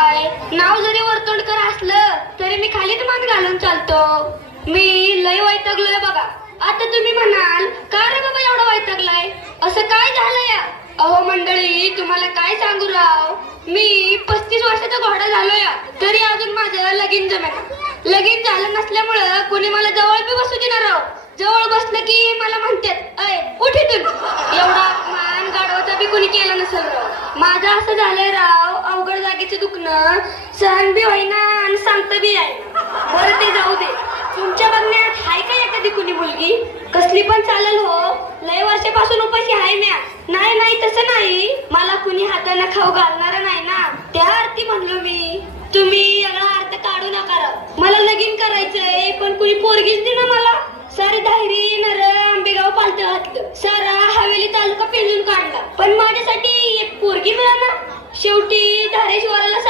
नाव जरी वर्तुळकर असलं तरी मी खालीच मान घालून चालतो. मी लय वैतागलोय बघा. आता तुम्ही म्हणाल का रे बाबा एवढा वैतागलाय, असं काय झालंय? अहो मंडळी, तुम्हाला काय सांगू राव, मी 35 वर्षाचा घोडा झालोय तरी अजून माझं लगीन जमेना. लगीन झालं नसल्यामुळं कोणी मला जवळ बी बसू देणार राव. जवळ बसलं की मला म्हणतात अय उठ इथून. एवढा मान गाडवाचा बी कोणी केला नसेल राव. माझं असं झालंय राव, अवघड जागेचं दुखणं सहन बी होईना आणि सांगता बी आहे. बरं ते जाऊ दे. तुमच्या बघण्यात हाय का एखादी कुणी मुलगी? कसली पण चालेल हो, लय वर्षापासून उपाशी आहे म्या. नाही नाही तसं नाही, मला कुणी हाताने खाऊ घालणार नाही ना, त्या अर्थी म्हणलो मी. तुम्ही एवढा अर्थ काढू नका राव. मला लगीन करायचंय पण कुणी पोरगीच दे ना मला. सारी धायरी नर आंबेगाव पालत घातलं, सारा हवेली तालुका पिंजून काढला, पण माझ्यासाठी एक पोरगी मिळाला. शेवटी धारेश्वराला